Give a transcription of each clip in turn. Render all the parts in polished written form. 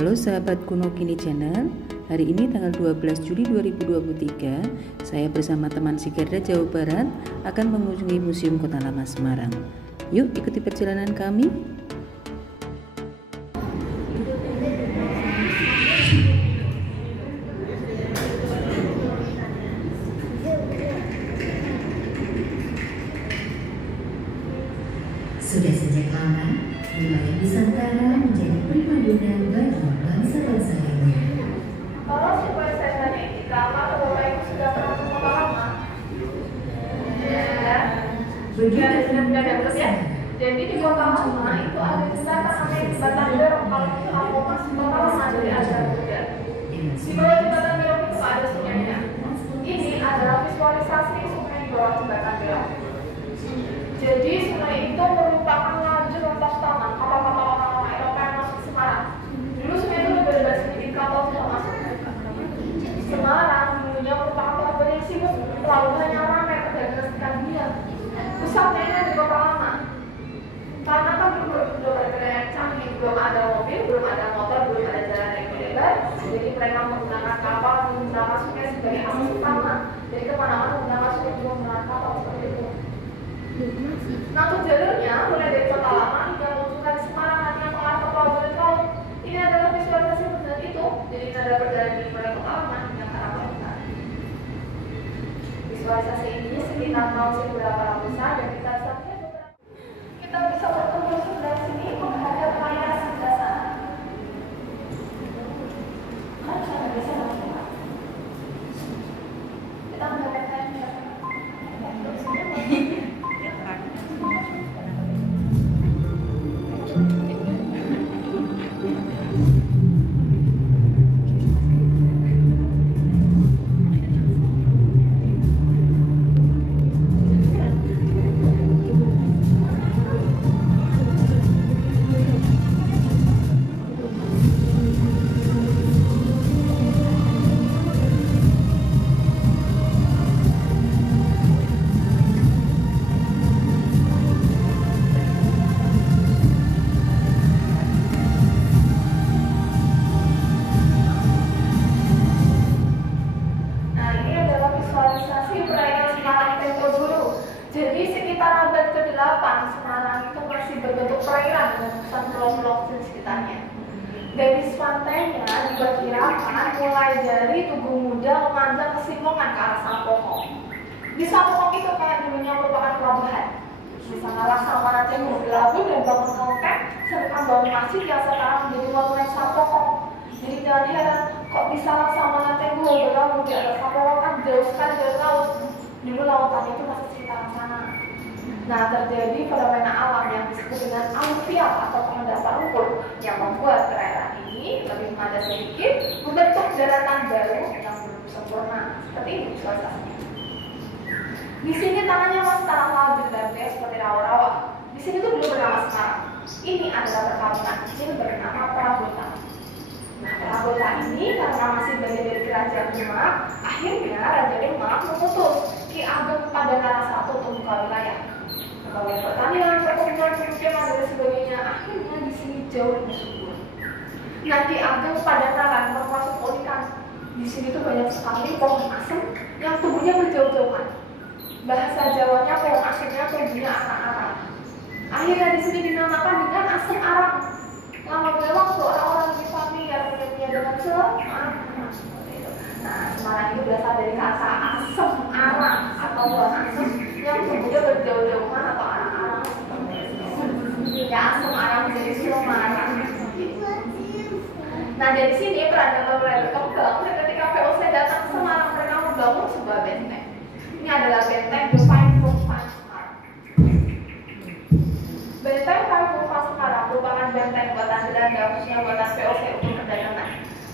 Halo sahabat Kuno Kini Channel. Hari ini tanggal 12 Juli 2023, saya bersama teman Sigarda Jawa Barat akan mengunjungi Museum Kota Lama Semarang. Yuk ikuti perjalanan kami. Sudah sejak lama, wilayah Nusantara menjadi primadona bagi bangsa-bangsa lainnya. Kalau supaya saya tanya kita, apa Bapak Ibu sudah pernah ke Kota Lama? Ya. Jadi di Kota Lama itu ada jembatan namanya Jembatan Berong. Kalau kita mau masuk Kota Lama dari Agar Muda. Di bawah Jembatan Berong itu ada sungainya. Ini adalah visualisasi sungai di bawah Jembatan Berong. Jadi sungai itu merupakan lajur lintas tanah kapal-kapal orang-orang Eropa yang masuk ke Semarang. Dulu sungai itu berbeda sedikit kapal sudah masuk. Semarang dulunya merupakan pelabuhan yang sibuk, pelabuhannya ramai perdagangan Skandinavia. Pusatnya ada di Kota Lama. Karena kan belum ada yang canggih, belum ada mobil, belum ada motor, belum ada jalan yang lebar. Jadi mereka menggunakan kapal, menggunakan sungai sebagai akses utama. Jadi kemana-mana menggunakan sungai juga menggunakan kapal seperti itu. Nah, untuk jalurnya mulai dari Kota Lama hingga menunjukkan di Semarang nanti yang mengarah ke pelabuhan laut. Ini adalah visualisasi benar itu. Jadi ini adalah perjalanan di mulai Kota Lama hingga ke arah Pelabuhan. Visualisasi ini sekitar tahun 1800-an dan kita bisa bertemu sebelah sini menghadap layar sebelah sana. Kita menghadap layar. Semarang itu masih berbentuk perairan dengan pusat pulau-pulau di sekitarnya. Garis pantainya diperkirakan mulai dari Tugu Muda memanjang ke Simongan ke arah Sampokong. Di Sampokong itu kayak dulunya merupakan pelabuhan. Di sana Laksamana Cengho dilabuh dan bangun kelenteng serta bangun masjid yang sekarang menjadi monumen Sampokong. Jadi jangan heran kok bisa Laksamana Cengho berlabuh di atas Sampokong, kan jauh sekali dari laut. Dulu lautan itu masih sekitar sana. Nah, terjadi fenomena alam yang disebut dengan aluvial atau pengendapan lumpur yang membuat perairan ini lebih padat sedikit, membentuk daratan baru yang belum sempurna. Seperti ini visualisasinya. Di sini tanahnya masih tanah labil dan seperti rawa-rawa. Di sini tuh belum bernama Semarang. Ini adalah perkampungan kecil bernama Prabotan. Nah, Prabotan ini karena masih bagian dari kerajaan Demak, akhirnya Raja Demak memutus Ki Ageng Padangara I untuk membuka wilayah. Pegawai pertanian, perkebunan, pemukiman dan sebagainya, akhirnya di sini jauh lebih subur. Nanti Ageng Padangara termasuk keunikan. Di sini tuh banyak sekali pohon asem yang tumbuhnya berjauh-jauhan. Bahasa Jawanya pohon asemnya tumbuhnya arang-arang. Akhirnya di sini dinamakan dengan asem arang. Lama-lama waktu orang-orang lebih familiar punya dengan Semarang. Nah, Semarang itu berasal dari kata asem arang atau pohon asem yang tumbuhnya berjauh-jauhan atau arang-arang seperti itu. Ya, asem arang menjadi Semarang. Nah, dari sini peradaban mulai berkembang dan ketika VOC datang ke Semarang, mereka membangun sebuah benteng. Ini adalah benteng The Five Footpaths Semarang. Benteng Five Footpaths Semarang merupakan benteng buatan Belanda, khususnya buatan VOC untuk perdagangan.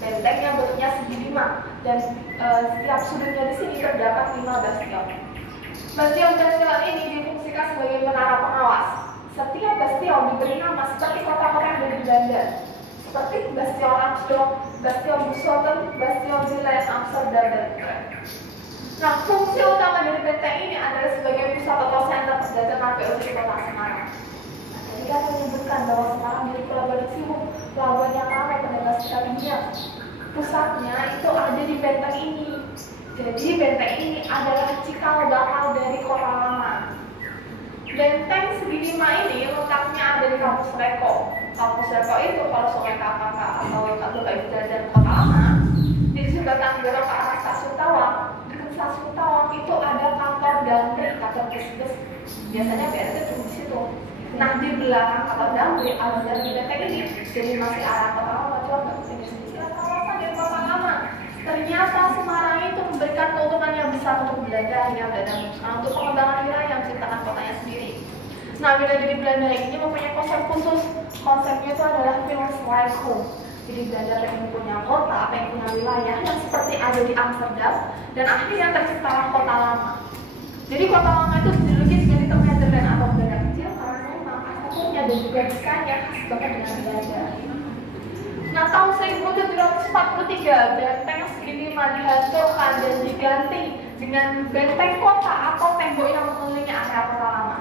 Benteng yang bentuknya segi 5 dan setiap sudutnya di sini terdapat 5 bastion. Bastion-bastion ini difungsikan sebagai menara pengawas. Setiap bastion diberi nama seperti kota-kota yang ada di Belanda, seperti Bastion Amsterdam, Bastion Busschoten, Bastion Zielen, Amsterdam, dan Utrecht. Nah, fungsi utama dari benteng ini adalah sebagai pusat atau center perdagangan VOC di Kota Semarang. Nah, tadi kan menyebutkan bahwa Semarang menjadi pelabuhan sibuk. pelabuhannya Karo pedagang sekitar dunia. Pusatnya itu ada di benteng ini. Jadi benteng ini adalah cikal bakal dari kota lama. Benteng segi 5 ini letaknya ada di kampus Reko. Kampus Reko itu kalau sungai Kakak atau Ibu Jajan kota lama, di jembatan belok ke arah stasiun Tawang. Dekat stasiun Tawang itu ada kantor Damri, kantor Kesdes. Biasanya BRT cuma di situ. Nah di belakang kantor Damri ada jalan di benteng ini. Jadi masih arah kota lama, cuma nggak bisa disini kawasan dari kota lama. Ternyata Semarang itu memberikan keuntungan yang besar untuk Belanda hingga Belanda memutuskan untuk pengembangan wilayah yang menciptakan kotanya sendiri. Nah, wilayah dari Belanda ini mempunyai konsep khusus. Konsepnya itu adalah Finlands like home. Jadi Belanda pengen punya kota, pengen punya wilayah yang seperti ada di Amsterdam, dan akhirnya terciptalah kota lama. Jadi kota lama itu dijuluki sebagai The Netherlands atau Belanda kecil karena memang arsitekturnya dan juga desainnya khas banget dengan Belanda. Nah, tahun 1743 benteng segi 5 dihancurkan dan diganti dengan benteng kota atau tembok yang mengelilingi area kota lama.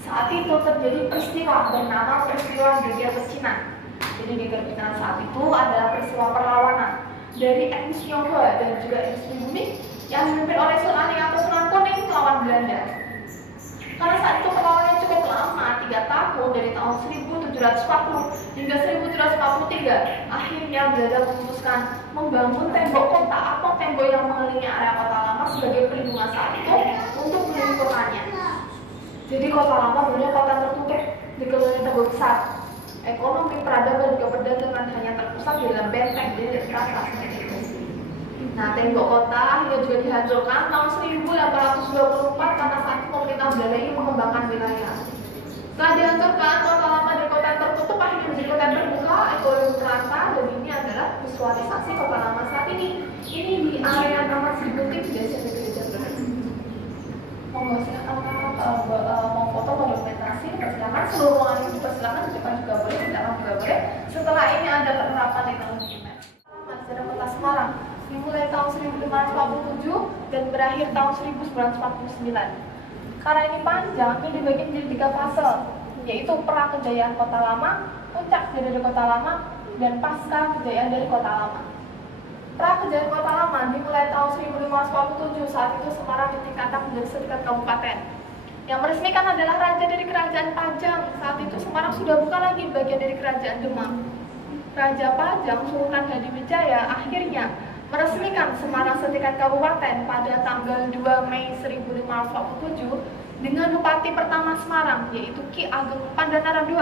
Saat itu terjadi peristiwa bernama peristiwa Geger Pecinan. Jadi Geger Pecinan saat itu adalah peristiwa perlawanan dari etnis Tionghoa dan juga etnis Pribumi yang dipimpin oleh Sunan Aning atau Sunan Kuning melawan Belanda. Karena saat itu perlawanan cukup lama, 3 tahun dari tahun 1740 hingga 1743. Akhirnya Belanda memutuskan membangun tembok kota atau tembok yang mengelilingi area kota lama sebagai perlindungan saat itu untuk melindunginya. Jadi kota lama benar kota tertutup dikelilingi tembok besar. Ekonomi, peradaban, juga perdagangan hanya terpusat di dalam benteng jadi terasa seperti itu. Nah, tembok kota hingga juga dihancurkan tahun 1824 karena saat itu pemerintah Belanda ini mengembangkan wilayah. Setelah dihancurkan, kota lama dan kota tertutup akhirnya menjadi kota terbuka, ekonomi merata, dan ini adalah visualisasi kota lama saat ini. Ini di area Taman Sri Gunting di Desa Gereja Bener. Monggo silakan mau foto mau dokumentasi, silakan seluruh ruangan ini dipersilakan, di depan juga boleh, di dalam juga boleh. Setelah ini ada penerapan teknologi IMEX. Sejarah kota Semarang dimulai tahun 1547 dan berakhir tahun 1949. Karena ini panjang, ini dibagi menjadi 3 fase, yaitu pra kejayaan kota lama, puncak dari kota lama, dan pasca kejayaan dari kota lama. Pra kejayaan kota lama dimulai tahun 1547, saat itu Semarang ditingkatkan menjadi setingkat kabupaten. Yang meresmikan adalah raja dari kerajaan Pajang. Saat itu Semarang sudah bukan lagi bagian dari kerajaan Demak. Raja Pajang, Sultan Hadiwijaya, akhirnya meresmikan Semarang setingkat kabupaten pada tanggal 2 Mei 1547 dengan bupati pertama Semarang, yaitu Ki Ageng Pandana II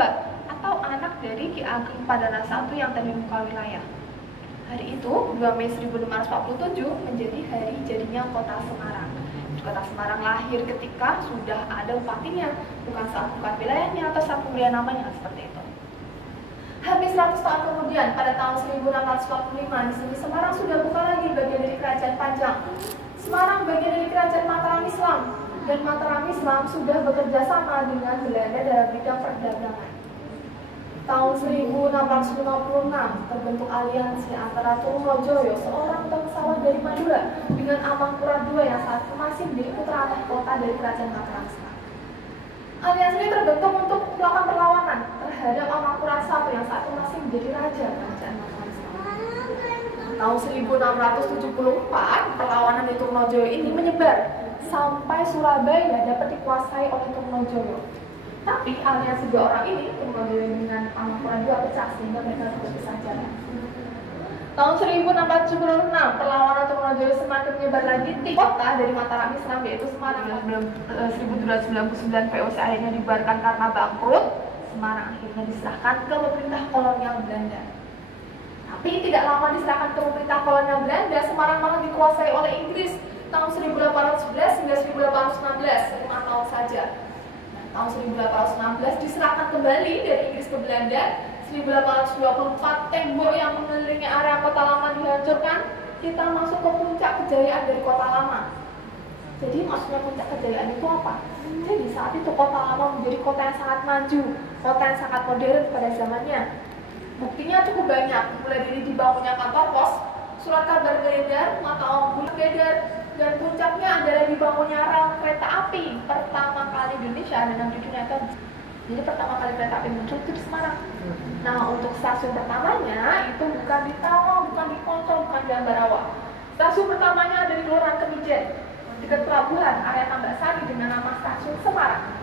atau anak dari Ki Ageng Pandana I yang tadi membuka wilayah. Hari itu, 2 Mei 1547 menjadi hari jadinya kota Semarang. Kota Semarang lahir ketika sudah ada bupatinya, bukan saat bukan wilayahnya atau saat pemberian namanya seperti itu. Habis 100 tahun kemudian, pada tahun 1645, di sini Semarang sudah bukan lagi bagian dari kerajaan Pajang. Semarang bagian dari kerajaan Mataram Islam, dan Mataram Islam sudah bekerja sama dengan Belanda dalam bidang perdagangan. Tahun 1656 terbentuk aliansi antara Trunojoyo, seorang bangsawan dari Madura, dengan Amangkurat II yang saat itu masih menjadi putra anak kota dari kerajaan Mataram Islam. Aliansi ini terbentuk untuk melakukan perlawanan terhadap Amangkurat I yang saat itu masih menjadi raja kerajaan Mataram Islam. Tahun 1674 perlawanan di Trunojoyo ini menyebar sampai Surabaya dapat dikuasai oleh Trunojoyo. Tapi aliansi 2 orang ini, Trunojoyo dengan Amangkurat II, pecah sehingga mereka berpisah jalan. Tahun 1676 perlawanan Trunojoyo semakin menyebar lagi di kota dari Mataram Islam, yaitu Semarang. 1799 VOC akhirnya dibubarkan karena bangkrut. Semarang akhirnya diserahkan ke pemerintah kolonial Belanda. Tapi tidak lama diserahkan ke pemerintah kolonial Belanda, Semarang malah dikuasai oleh Inggris tahun 1811 hingga 1816, 5 tahun saja. Tahun 1816 diserahkan kembali dari Inggris ke Belanda. 1824 tembok yang mengelilingi area kota lama dihancurkan. Kita masuk ke puncak kejayaan dari kota lama. Jadi maksudnya puncak kejayaan itu apa? Jadi saat itu kota lama menjadi kota yang sangat maju, kota yang sangat modern pada zamannya. Buktinya cukup banyak, mulai dari dibangunnya kantor pos, surat kabar beredar, mata uang beredar, dan puncaknya adalah dibangunnya rel kereta api pertama kali di Indonesia dan di dunia itu. Jadi pertama kali kereta api muncul itu di Semarang. Nah, untuk stasiun pertamanya itu bukan di Tawang, bukan di Poncol, bukan di Ambarawa. Stasiun pertamanya ada di Kelurahan Kemijen, dekat pelabuhan area Tambak-Sari dengan nama Stasiun Semarang.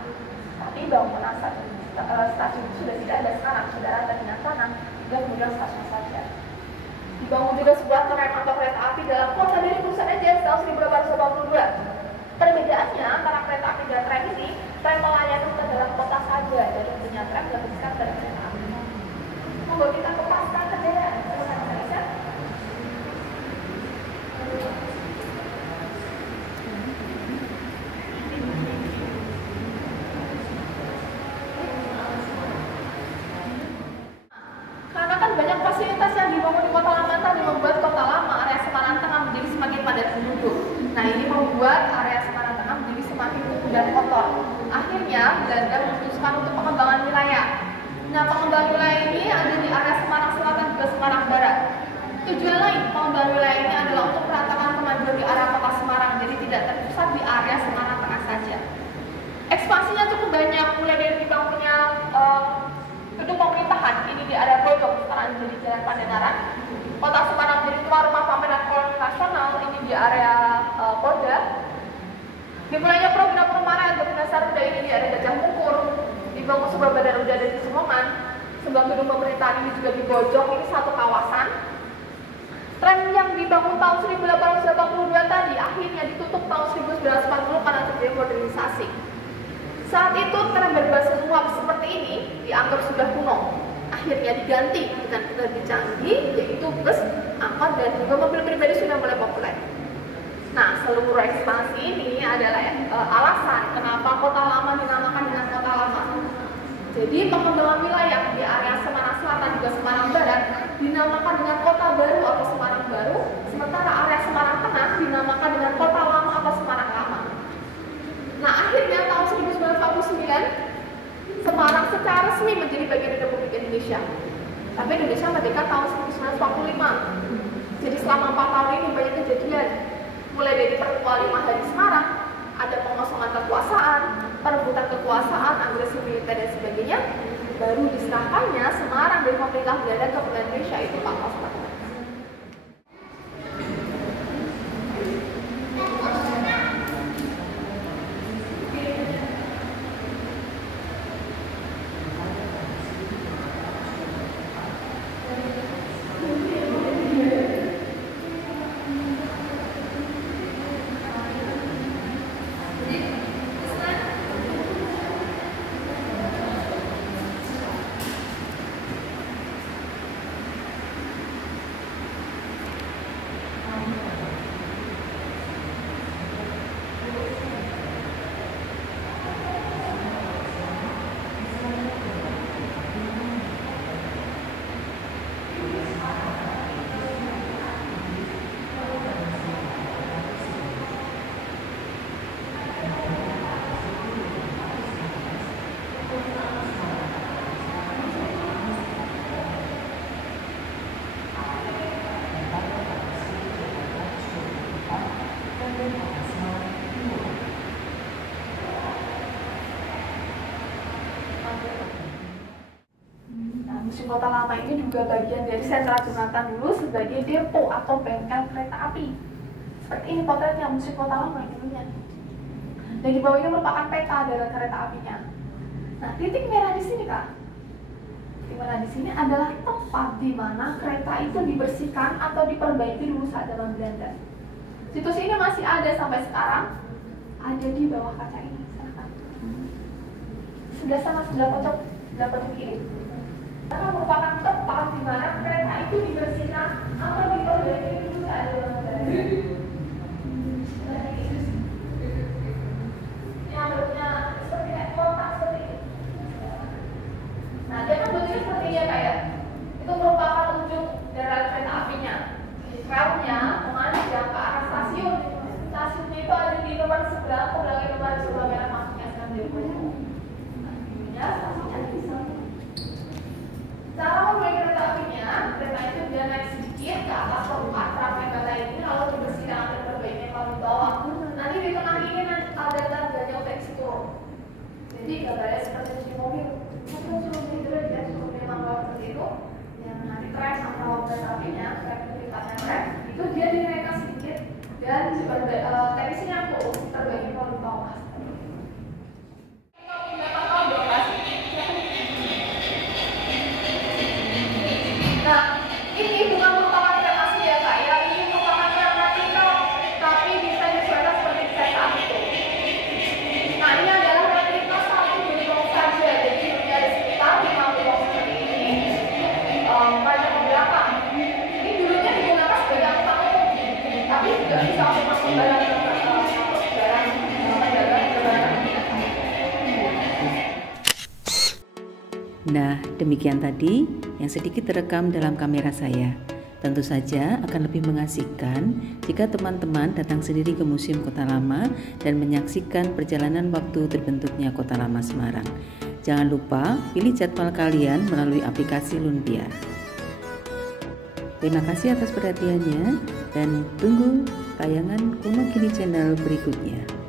Tapi bangunan stasiun itu sudah tidak ada sekarang, sudah ada dengan tanah dan kemudian stasiun saja. Dibangun juga sebuah tram atau kereta api dalam kota dari pusat aja tahun 1882. Perbedaannya antara kereta api dan tram ini, tram melayani rute dalam kota saja, jadi punya tram lebih besar dari kereta api. Monggo kita ke pasca kendaraan. Karena kan banyak fasilitas yang dibangun di Kota Lama tadi membuat Kota Lama area Semarang Tengah menjadi semakin padat penduduk. Nah, ini membuat area Semarang Tengah menjadi semakin kumuh dan kotor. Akhirnya Belanda memutuskan untuk pengembangan wilayah. Nah, pengembangan wilayah ini ada di area Semarang Selatan dan Semarang Barat. Tujuan lain pengembangan wilayah ini adalah untuk meratakan kemajuan di area kota Semarang, jadi tidak terpusat di area Semarang Tengah saja. Ekspansinya cukup banyak, mulai dari dibangunnya gedung pemerintahan ini di area Glodok, sekarang menjadi Jalan Pandenaran. Kota Semarang menjadi tuan rumah pameran koloni nasional, ini di area Polda. Dimulainya program perumahan Gabungan Saruda ini di area Gajah Mungkur. Dibangun sebuah bandar udara di Semongan. Sebuah gedung pemerintahan ini juga di Bojong, ini satu kawasan. Tram yang dibangun tahun 1882 tadi akhirnya ditutup tahun 1940 karena terjadi modernisasi. Saat itu tram berbasis uap seperti ini dianggap sudah kuno. Akhirnya diganti dengan lebih canggih, yaitu bus, angkot, dan juga mobil pribadi sudah mulai populer. Nah, seluruh ekspansi ini adalah alasan kenapa Kota Lama dinamakan dengan Kota Lama. Jadi pengembangan wilayah di area Semarang Selatan juga Semarang Barat dinamakan dengan Kota Baru atau Semarang Baru, sementara area Semarang Tengah dinamakan dengan Kota Lama atau Semarang Lama. Nah, akhirnya tahun 1949 Semarang secara resmi menjadi bagian dari Republik Indonesia. Tapi Indonesia merdeka tahun 1945. Jadi selama 4 tahun ini banyak kejadian. Mulai dari pertemuan 5 hari Semarang, ada pengosongan kekuasaan, perebutan kekuasaan, agresi militer dan sebagainya. Baru diserahkannya Semarang dari pemerintah Belanda ke Indonesia itu 4 tahun. Museum Kota Lama ini juga bagian dari sentra Jonathan dulu sebagai depo atau bengkel kereta api. Seperti ini potretnya Museum Kota Lama dulunya. Dan di bawah ini merupakan peta dari kereta apinya. Nah, titik merah di sini, Kak. Titik merah di sini adalah tempat di mana kereta itu dibersihkan atau diperbaiki dulu saat zaman Belanda. Situs ini masih ada sampai sekarang. Ada di bawah kaca ini. Silahkan. Sebelah sana, sebelah pojok kiri. Karena merupakan tempat di mana kereta itu dibersihkan atau diperbaiki dulu saat zaman Belanda. Yang bentuknya seperti kotak seperti ini. Nah, dia kan bentuknya seperti ini ya, kayak itu merupakan ujung dari kereta apinya. Relnya memanjang ke arah stasiun. Stasiunnya itu ada di nomor sebelah, belakang nomor sebelah merah masuknya sekarang di ujung. Ya, stasiunnya di sana. Cara memulai kereta apinya, kereta itu dia naik sedikit ke atas tempat ramai kata ini, lalu dibersihkan dan diperbaiki lalu dibawa. Nanti di tengah ini ada tandanya untuk turun. Jadi gambarnya seperti di mobil. kakinya, sertifikatnya rem, itu dia dinaikkan sedikit dan teknisnya full terbagi volume bawah. Nah, ini bukan merupakan rem asli ya Kak ya, ini merupakan rem replikal, tapi bisa disesuaikan seperti saya saat itu. Nah, ini adalah replika satu gerbong saja, jadi dari sekitar 5 gerbong seperti ini, banyak ke belakang. Ini dulunya digunakan sebagai angkutan umum, tapi juga bisa untuk masuk barang. Nah, demikian tadi yang sedikit terekam dalam kamera saya. Tentu saja akan lebih mengasihkan jika teman-teman datang sendiri ke Museum Kota Lama dan menyaksikan perjalanan waktu terbentuknya Kota Lama Semarang. Jangan lupa pilih jadwal kalian melalui aplikasi Lunpia. Terima kasih atas perhatiannya dan tunggu tayangan Kuno Kini Channel berikutnya.